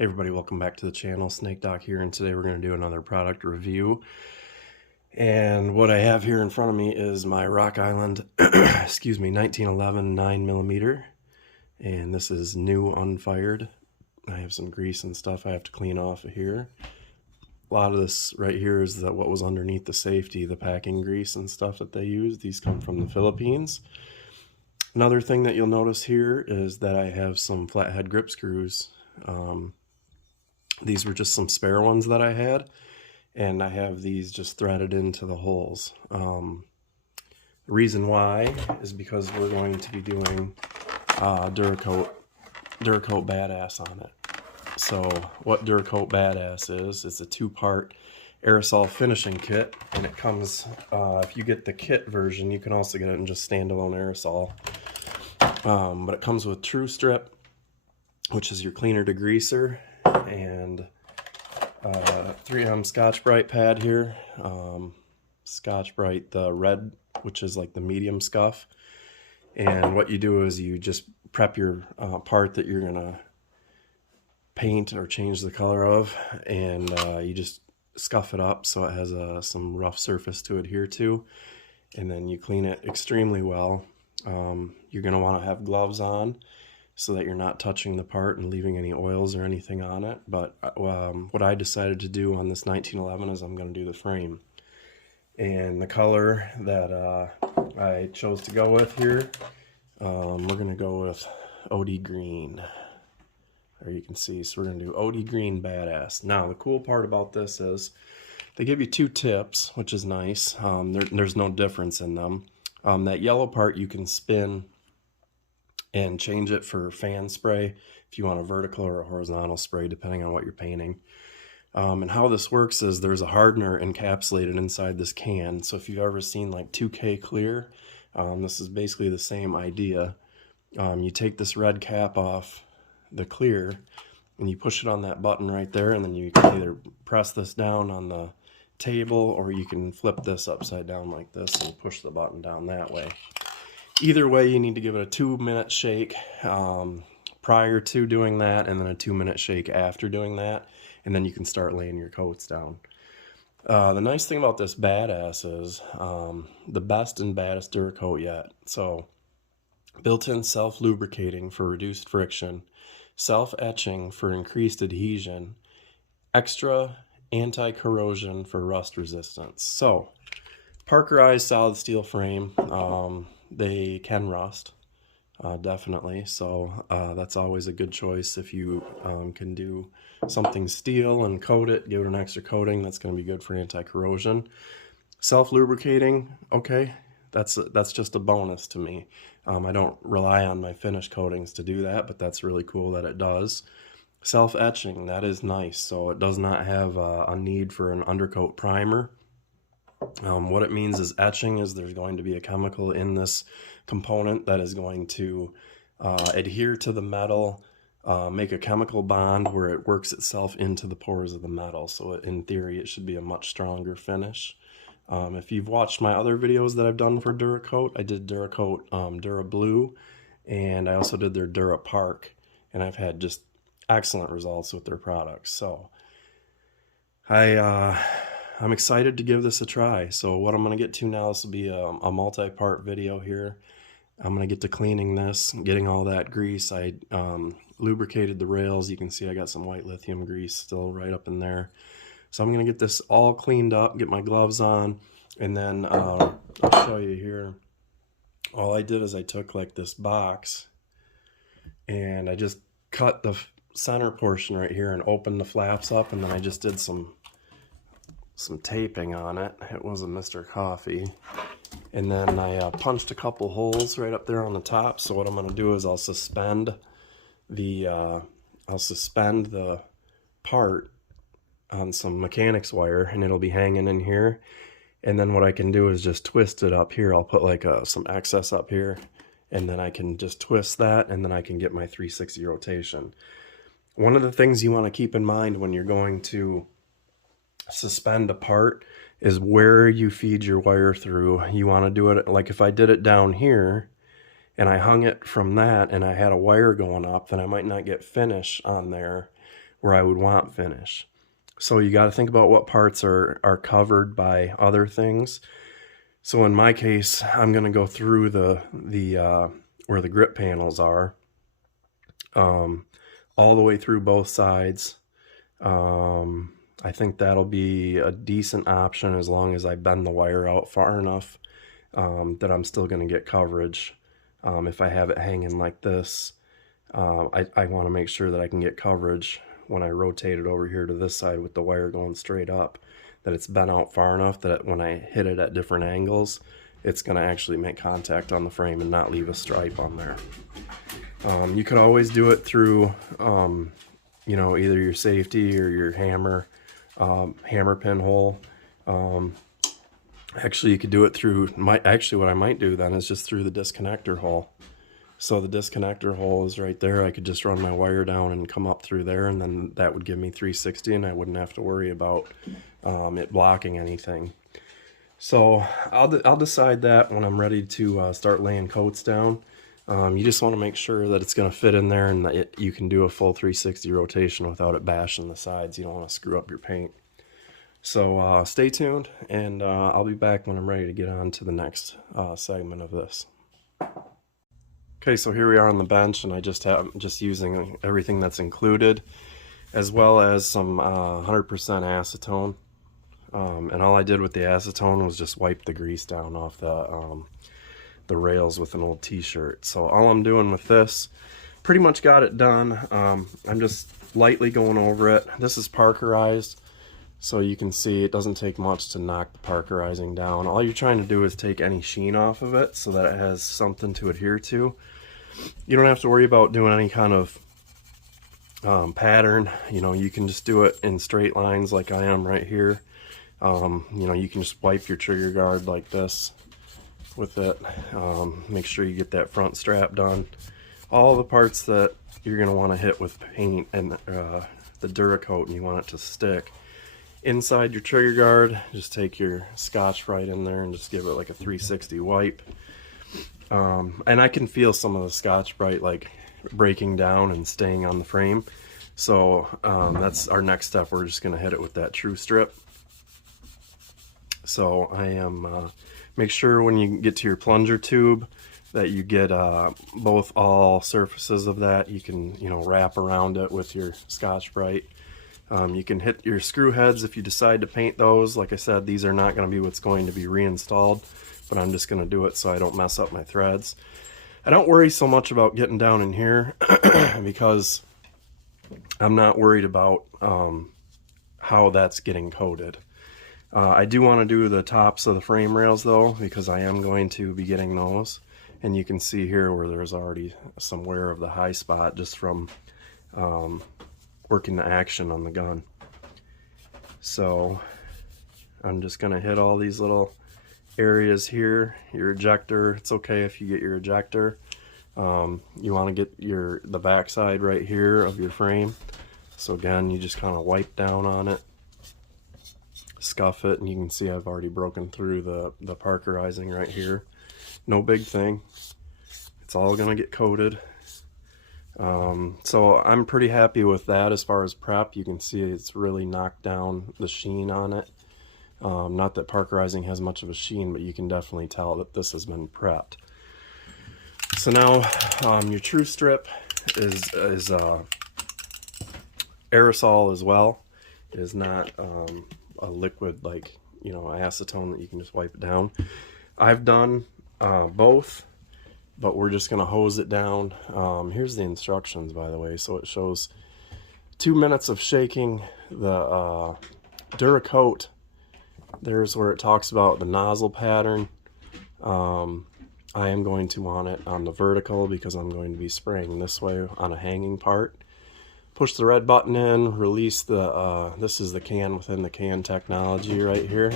Hey everybody, welcome back to the channel. Snake Doc here, and today we're going to do another product review. And what I have here in front of me is my Rock Island, 1911 9mm. And this is new, unfired. I have some grease and stuff I have to clean off of here. A lot of this right here is what was underneath the safety, the packing grease and stuff that they use. These come from the Philippines. Another thing that you'll notice here is that I have some flathead grip screws. These were just some spare ones that I had, and I have these just threaded into the holes. The reason why is because we're going to be doing DuraCoat Bad Ass on it. So what DuraCoat Bad Ass is, it's a two-part aerosol finishing kit, and it comes, if you get the kit version, you can also get it in just standalone aerosol. But it comes with True Strip, which is your cleaner degreaser, and 3M Scotch-Brite pad here. Scotch-Brite, the red, which is like the medium scuff. And what you do is you just prep your part that you're gonna paint or change the color of, and you just scuff it up so it has some rough surface to adhere to, and then you clean it extremely well. You're gonna want to have gloves on so that you're not touching the part and leaving any oils or anything on it. But what I decided to do on this 1911 is I'm going to do the frame. And the color that I chose to go with here, we're going to go with OD Green. There you can see, so we're going to do OD Green Bad Ass. Now, the cool part about this is they give you two tips, which is nice. There's no difference in them. That yellow part you can spin and change it for fan spray if you want a vertical or a horizontal spray, depending on what you're painting. And how this works is there's a hardener encapsulated inside this can. So if you've ever seen like 2K clear, this is basically the same idea. You take this red cap off the clear and you push it on that button right there, and then you can either press this down on the table or you can flip this upside down like this and push the button down that way. Either way, you need to give it a 2-minute shake prior to doing that, and then a 2-minute shake after doing that, and then you can start laying your coats down. The nice thing about this badass is the best and baddest DuraCoat yet. So, built-in self-lubricating for reduced friction, self-etching for increased adhesion, extra anti-corrosion for rust resistance. So, Parkerized solid steel frame. They can rust, definitely, so that's always a good choice. If you can do something steel and coat it, give it an extra coating, that's going to be good for anti-corrosion. Self-lubricating, okay, that's just a bonus to me. I don't rely on my finish coatings to do that, but that's really cool that it does. Self-etching, that is nice, so it does not have a need for an undercoat primer. What it means is etching is there's going to be a chemical in this component that is going to adhere to the metal, make a chemical bond where it works itself into the pores of the metal. So in theory, it should be a much stronger finish. If you've watched my other videos that I've done for DuraCoat, I did DuraCoat Dura Blue, and I also did their Dura Park, and I've had just excellent results with their products. So I'm excited to give this a try. So what I'm going to get to now, this will be a multi-part video here. I'm going to get to cleaning this, getting all that grease. I lubricated the rails. You can see I got some white lithium grease still right up in there. So I'm going to get this all cleaned up, get my gloves on, and then I'll show you here. All I did is I took like this box and I just cut the center portion right here and opened the flaps up, and then I just did some taping on it. It was a Mr. Coffee. And then I punched a couple holes right up there on the top. So what I'm going to do is I'll suspend the part on some mechanics wire, and it'll be hanging in here. And then what I can do is just twist it up here. I'll put like some excess up here, and then I can just twist that, and then I can get my 360 rotation. One of the things you want to keep in mind when you're going to suspend a part is where you feed your wire through. You want to do it like if I did it down here and I hung it from that and I had a wire going up, then I might not get finish on there. where I would want finish. So you got to think about what parts are covered by other things. So in my case, I'm going to go through the where the grip panels are, all the way through both sides. I think that'll be a decent option as long as I bend the wire out far enough that I'm still going to get coverage. If I have it hanging like this, I want to make sure that I can get coverage when I rotate it over here to this side with the wire going straight up, that it's bent out far enough that when I hit it at different angles, it's going to actually make contact on the frame and not leave a stripe on there. You could always do it through, you know, either your safety or your hammer pin hole. Actually, you could do it through, actually what I might do then is just through the disconnector hole. So the disconnector hole is right there. I could just run my wire down and come up through there, and then that would give me 360, and I wouldn't have to worry about it blocking anything. So I'll decide that when I'm ready to start laying coats down. You just want to make sure that it's going to fit in there and that you can do a full 360 rotation without it bashing the sides. You don't want to screw up your paint. So stay tuned, and I'll be back when I'm ready to get on to the next segment of this. Okay, so here we are on the bench, and I'm just using everything that's included, as well as some 100% acetone. And all I did with the acetone was just wipe the grease down off the rails with an old t-shirt. So all I'm doing with this, pretty much got it done. I'm just lightly going over it. This is parkerized, so you can see it doesn't take much to knock the parkerizing down. All you're trying to do is take any sheen off of it so that it has something to adhere to. You don't have to worry about doing any kind of pattern. You know, you can just do it in straight lines like I am right here. You know, you can just wipe your trigger guard like this with it. Make sure you get that front strap done. All the parts that you're going to want to hit with paint and the DuraCoat, and you want it to stick. Inside your trigger guard, just take your Scotch-Brite in there and just give it like a 360 wipe. And I can feel some of the Scotch-Brite like breaking down and staying on the frame. So that's our next step. We're just going to hit it with that True Strip. So I am, make sure when you get to your plunger tube that you get both all surfaces of that. You can, you know, wrap around it with your Scotch-Brite. You can hit your screw heads if you decide to paint those. Like I said, these are not going to be what's going to be reinstalled, but I'm just going to do it so I don't mess up my threads. I don't worry so much about getting down in here because I'm not worried about how that's getting coated. I do want to do the tops of the frame rails though, because I am going to be getting those. And you can see here where there's already some wear of the high spot just from working the action on the gun. So I'm just going to hit all these little areas here. Your ejector, it's okay if you get your ejector. You want to get the back side right here of your frame. So again, you just kind of wipe down on it, scuff it, and you can see I've already broken through the parkerizing right here. No big thing. It's all going to get coated. So I'm pretty happy with that as far as prep. You can see it's really knocked down the sheen on it. Not that parkerizing has much of a sheen, but you can definitely tell that this has been prepped. So now your True Strip is aerosol as well. It is not a liquid like, you know, acetone that you can just wipe it down. I've done both, but we're just going to hose it down. Here's the instructions, by the way. So it shows 2 minutes of shaking the DuraCoat. There's where it talks about the nozzle pattern. I am going to want it on the vertical because I'm going to be spraying this way on a hanging part. Push the red button in, release the, this is the can within the can technology right here.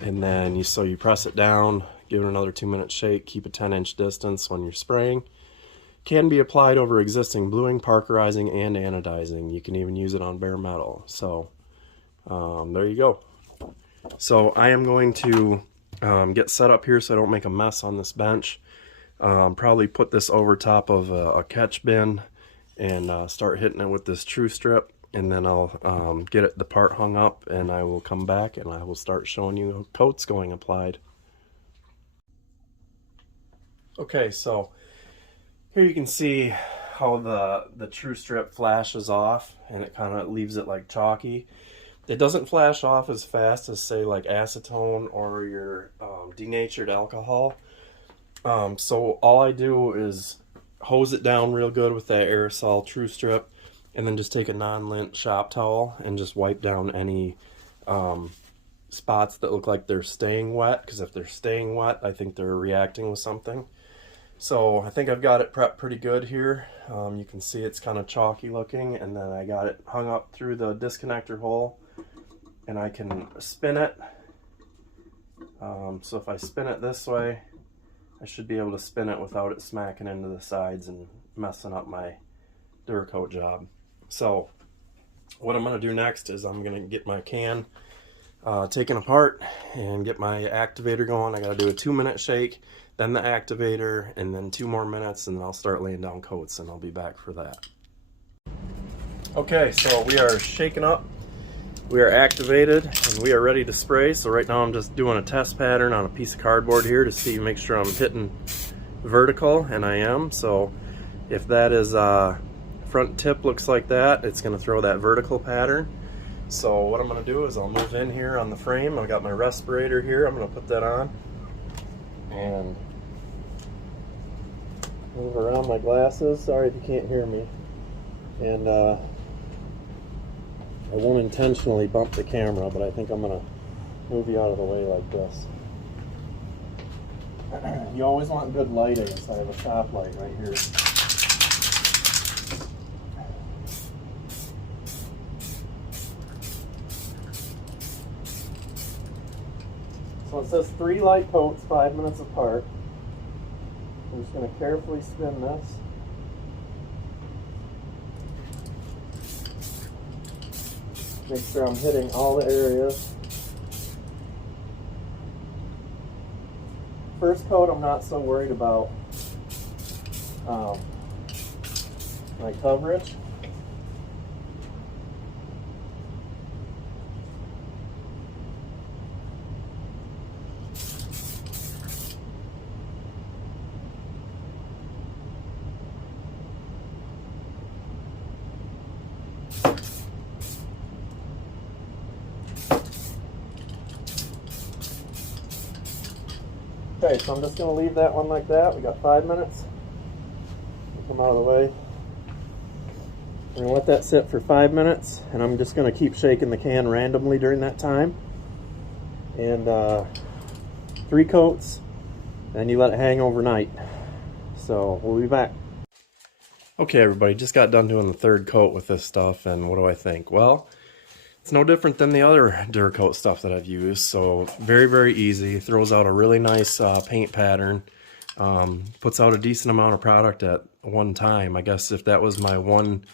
And then you press it down, give it another 2 minute shake, keep a 10-inch distance when you're spraying. Can be applied over existing bluing, parkerizing, and anodizing. You can even use it on bare metal. So there you go. So I am going to get set up here so I don't make a mess on this bench. Probably put this over top of a catch bin and start hitting it with this True Strip. and then I'll get the part hung up, and I will come back and I will start showing you how coat's going applied. Okay, so here you can see how the true strip flashes off, and it kind of leaves it like chalky. It doesn't flash off as fast as, say, like acetone or your denatured alcohol. So all I do is hose it down real good with that aerosol true strip, and then just take a non-lint shop towel and just wipe down any spots that look like they're staying wet, because if they're staying wet, I think they're reacting with something. So I think I've got it prepped pretty good here. You can see it's kind of chalky looking, and then I got it hung up through the disconnector hole, and I can spin it. So if I spin it this way, I should be able to spin it without it smacking into the sides and messing up my DuraCoat job. So what I'm going to do next is I'm going to get my can taken apart and get my activator going. I got to do a 2-minute shake, then the activator, and then 2 more minutes, and then I'll start laying down coats, and I'll be back for that. Okay, so we are shaken up, we are activated, and we are ready to spray. So right now I'm just doing a test pattern on a piece of cardboard here to see, make sure I'm hitting vertical, and I am. So if that is front tip looks like that, it's going to throw that vertical pattern. So what I'm going to do is I'll move in here on the frame. I've got my respirator here. I'm going to put that on and move around my glasses. Sorry if you can't hear me. And I won't intentionally bump the camera, but I think I'm going to move you out of the way like this. You always want good lighting, so I have a shop light right here. So it says 3 light coats, 5 minutes apart. I'm just going to carefully spin this. Make sure I'm hitting all the areas. First coat, I'm not so worried about my coverage. Okay, so I'm just going to leave that one like that. We got 5 minutes. Come out of the way. We're going to let that sit for 5 minutes, and I'm just going to keep shaking the can randomly during that time. And 3 coats, and you let it hang overnight. So we'll be back. Okay, everybody, just got done doing the 3rd coat with this stuff, and what do I think? Well, it's no different than the other DuraCoat stuff that I've used. So very, very easy. Throws out a really nice paint pattern. Puts out a decent amount of product at one time. I guess if that was my one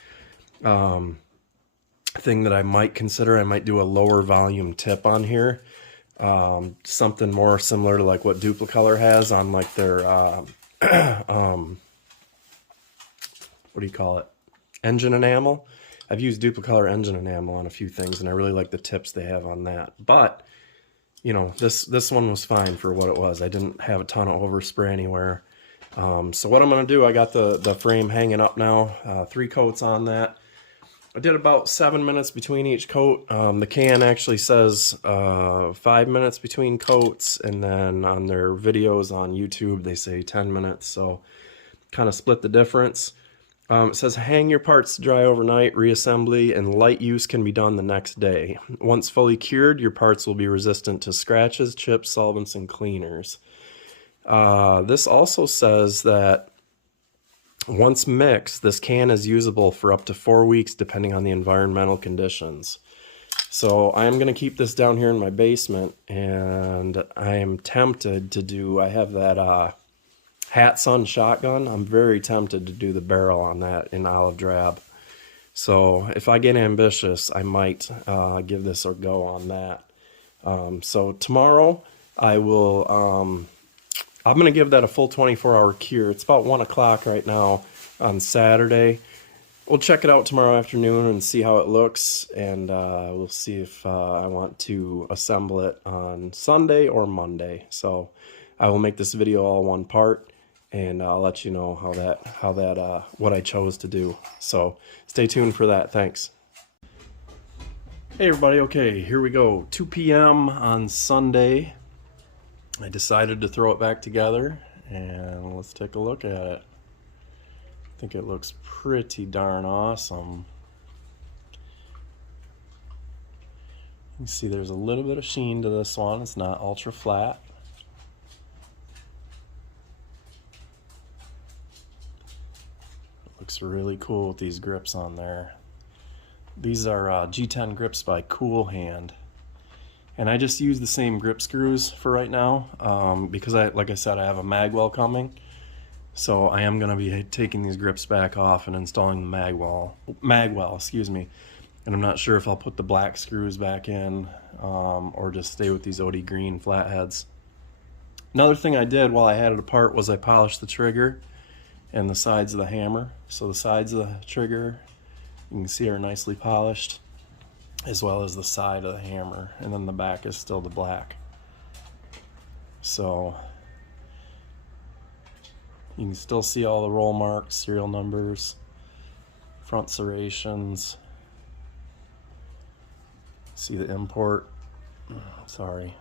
thing that I might consider, I might do a lower volume tip on here. Something more similar to like what DupliColor has on like their, what do you call it? Engine enamel. I've used DupliColor engine enamel on a few things, and I really like the tips they have on that. But, you know, this one was fine for what it was. I didn't have a ton of overspray anywhere. So what I'm going to do, I got the frame hanging up now, 3 coats on that. I did about 7 minutes between each coat. The can actually says 5 minutes between coats, and then on their videos on YouTube, they say 10 minutes. So kind of split the difference. It says hang your parts to dry overnight, reassembly, and light use can be done the next day. Once fully cured, your parts will be resistant to scratches, chips, solvents, and cleaners. This also says that once mixed, this can is usable for up to 4 weeks depending on the environmental conditions. So I am going to keep this down here in my basement, and I am tempted to do, I have that Hat Sun shotgun. I'm very tempted to do the barrel on that in olive drab. So if I get ambitious, I might give this a go on that. So tomorrow I will, I'm going to give that a full 24-hour cure. It's about 1 o'clock right now on Saturday. we'll check it out tomorrow afternoon and see how it looks, and we'll see if I want to assemble it on Sunday or Monday. So I will make this video all one part, and I'll let you know what I chose to do. So stay tuned for that. Thanks. Hey everybody, okay, here we go. 2 p.m. on Sunday. I decided to throw it back together, and let's take a look at it. I think it looks pretty darn awesome. You can see there's a little bit of sheen to this one. It's not ultra flat. It looks really cool with these grips on there. These are G10 grips by Cool Hand, and I just use the same grip screws for right now because like I said, I have a magwell coming, so I am going to be taking these grips back off and installing the magwell, excuse me. And I'm not sure if I'll put the black screws back in or just stay with these OD green flatheads. Another thing I did while I had it apart was I polished the trigger and the sides of the hammer. So the sides of the trigger, you can see, are nicely polished, as well as the side of the hammer, and then the back is still the black. So you can still see all the roll marks, serial numbers, front serrations. See the import. Sorry.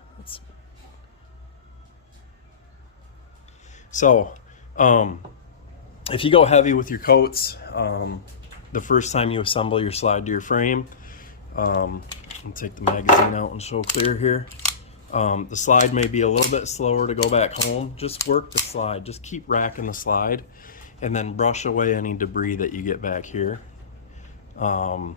So if you go heavy with your coats, the first time you assemble your slide to your frame, I'll take the magazine out and show clear here. The slide may be a little bit slower to go back home. Just work the slide. Just keep racking the slide, and then brush away any debris that you get back here. And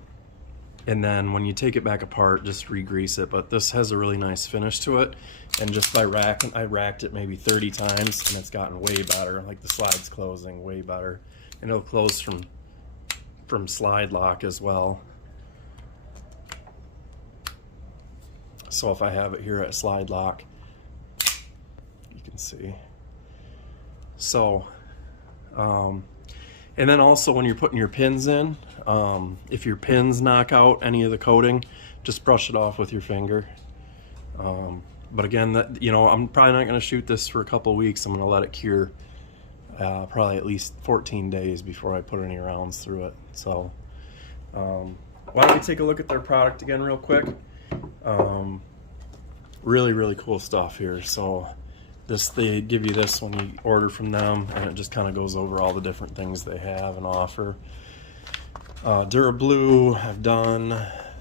then when you take it back apart, just re-grease it. But this has a really nice finish to it, and just by racking, I racked it maybe 30 times, and it's gotten way better. Like the slide's closing way better, and it'll close from slide lock as well. So if I have it here at slide lock, you can see. So and then also when you're putting your pins in, if your pins knock out any of the coating, just brush it off with your finger. But again, I'm probably not going to shoot this for a couple weeks. I'm going to let it cure probably at least 14 days before I put any rounds through it. So why don't we take a look at their product again real quick. Really cool stuff here. So they give you this when you order from them, and it just kind of goes over all the different things they have and offer. Dura Blue I've done,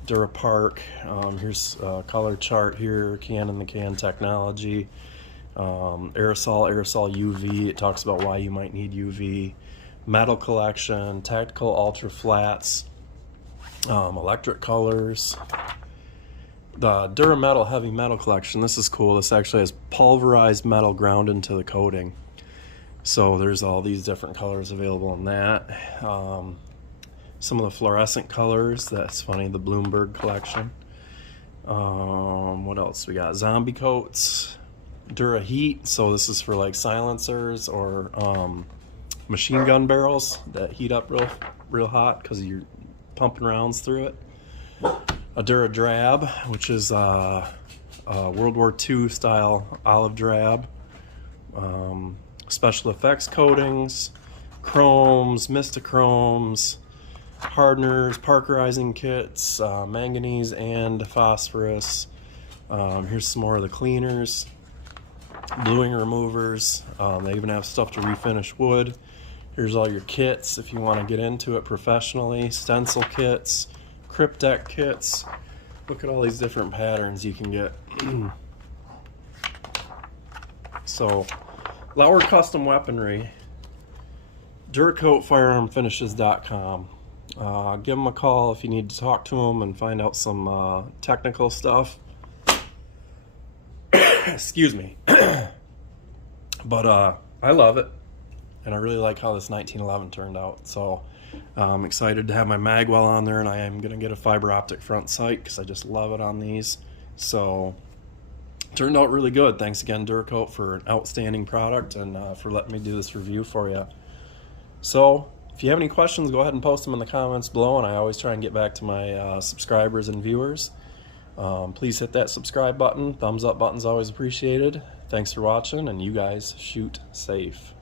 Dura Park, here's a color chart here, can in the can technology, aerosol UV, it talks about why you might need UV, metal collection, tactical ultra flats, electric colors. The Dura Metal Heavy Metal Collection, this is cool. This actually has pulverized metal ground into the coating. So there's all these different colors available in that. Some of the fluorescent colors, that's funny, the Bloomberg collection. What else we got? Zombie coats, Dura Heat, so this is for like silencers or machine gun barrels that heat up real hot because you're pumping rounds through it. A Dura Drab, which is World War II style olive drab. Special effects coatings, chromes, mistochromes, hardeners, parkerizing kits, manganese and phosphorus. Here's some more of the cleaners, bluing removers. They even have stuff to refinish wood. Here's all your kits if you want to get into it professionally. Stencil kits, cryptech kits. Look at all these different patterns you can get. So, Lauer Custom Weaponry, DuraCoat Firearm Finishes.com. Give them a call if you need to talk to them and find out some technical stuff. Excuse me. But I love it, and I really like how this 1911 turned out. So I'm excited to have my magwell on there, and I am going to get a fiber optic front sight because I just love it on these. So turned out really good. Thanks again, DuraCoat, for an outstanding product and for letting me do this review for you. So If you have any questions, go ahead and post them in the comments below, and I always try and get back to my subscribers and viewers. Please hit that subscribe button. Thumbs up button's always appreciated. Thanks for watching, and you guys shoot safe.